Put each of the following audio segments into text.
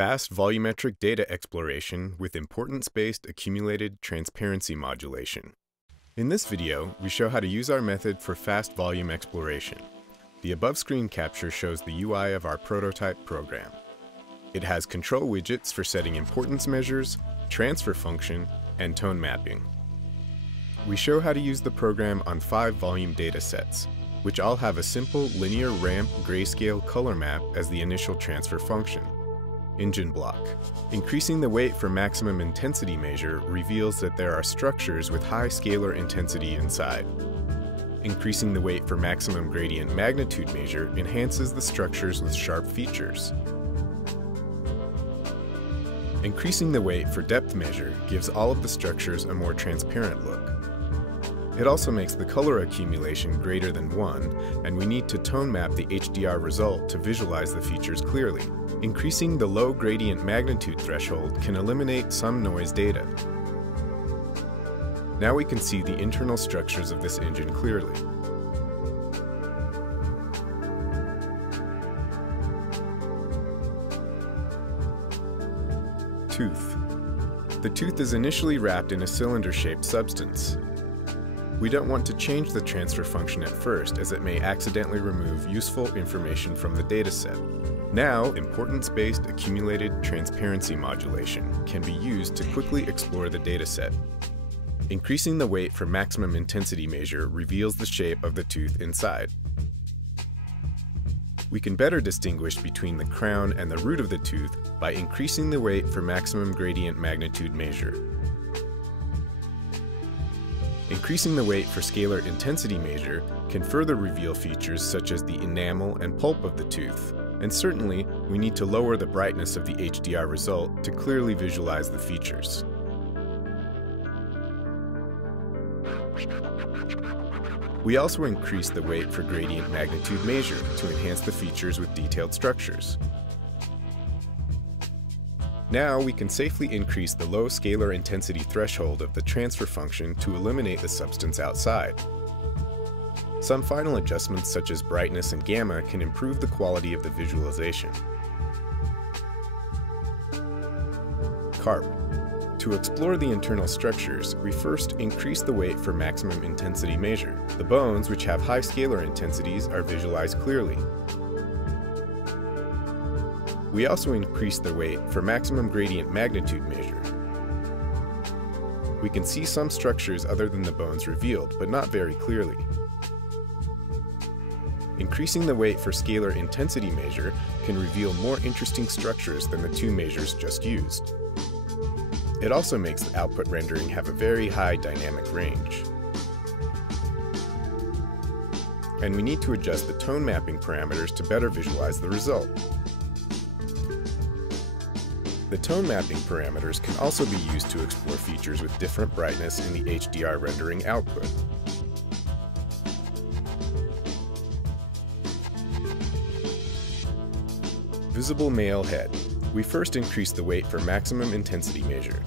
Fast volumetric data exploration with importance-based accumulated transparency modulation. In this video, we show how to use our method for fast volume exploration. The above screen capture shows the UI of our prototype program. It has control widgets for setting importance measures, transfer function, and tone mapping. We show how to use the program on 5 volume data sets, which all have a simple linear ramp grayscale color map as the initial transfer function. Engine block. Increasing the weight for maximum intensity measure reveals that there are structures with high scalar intensity inside. Increasing the weight for maximum gradient magnitude measure enhances the structures with sharp features. Increasing the weight for depth measure gives all of the structures a more transparent look. It also makes the color accumulation greater than 1, and we need to tone map the HDR result to visualize the features clearly. Increasing the low gradient magnitude threshold can eliminate some noise data. Now we can see the internal structures of this engine clearly. Tooth. The tooth is initially wrapped in a cylinder-shaped substance. We don't want to change the transfer function at first, as it may accidentally remove useful information from the dataset. Now, importance-based accumulated transparency modulation can be used to quickly explore the dataset. Increasing the weight for maximum intensity measure reveals the shape of the tooth inside. We can better distinguish between the crown and the root of the tooth by increasing the weight for maximum gradient magnitude measure. Increasing the weight for scalar intensity measure can further reveal features such as the enamel and pulp of the tooth. And certainly, we need to lower the brightness of the HDR result to clearly visualize the features. We also increase the weight for gradient magnitude measure to enhance the features with detailed structures. Now we can safely increase the low scalar intensity threshold of the transfer function to eliminate the substance outside. Some final adjustments such as brightness and gamma can improve the quality of the visualization. Carp. To explore the internal structures, we first increase the weight for maximum intensity measure. The bones, which have high scalar intensities, are visualized clearly. We also increase the weight for maximum gradient magnitude measure. We can see some structures other than the bones revealed, but not very clearly. Increasing the weight for scalar intensity measure can reveal more interesting structures than the 2 measures just used. It also makes the output rendering have a very high dynamic range. And we need to adjust the tone mapping parameters to better visualize the result. The tone mapping parameters can also be used to explore features with different brightness in the HDR rendering output. Visible male head. We first increase the weight for maximum intensity measure.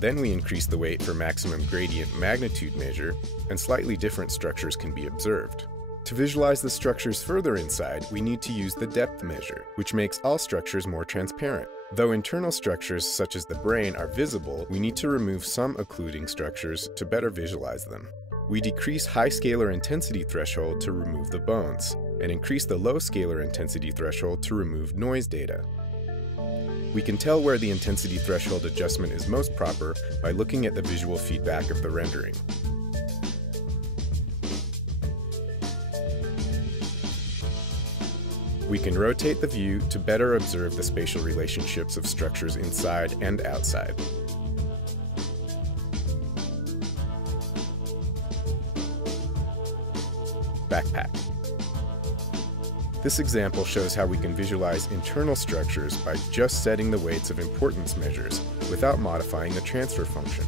Then we increase the weight for maximum gradient magnitude measure, and slightly different structures can be observed. To visualize the structures further inside, we need to use the depth measure, which makes all structures more transparent. Though internal structures such as the brain are visible, we need to remove some occluding structures to better visualize them. We decrease high scalar intensity threshold to remove the bones, and increase the low scalar intensity threshold to remove noise data. We can tell where the intensity threshold adjustment is most proper by looking at the visual feedback of the rendering. We can rotate the view to better observe the spatial relationships of structures inside and outside. Backpack. This example shows how we can visualize internal structures by just setting the weights of importance measures without modifying the transfer function.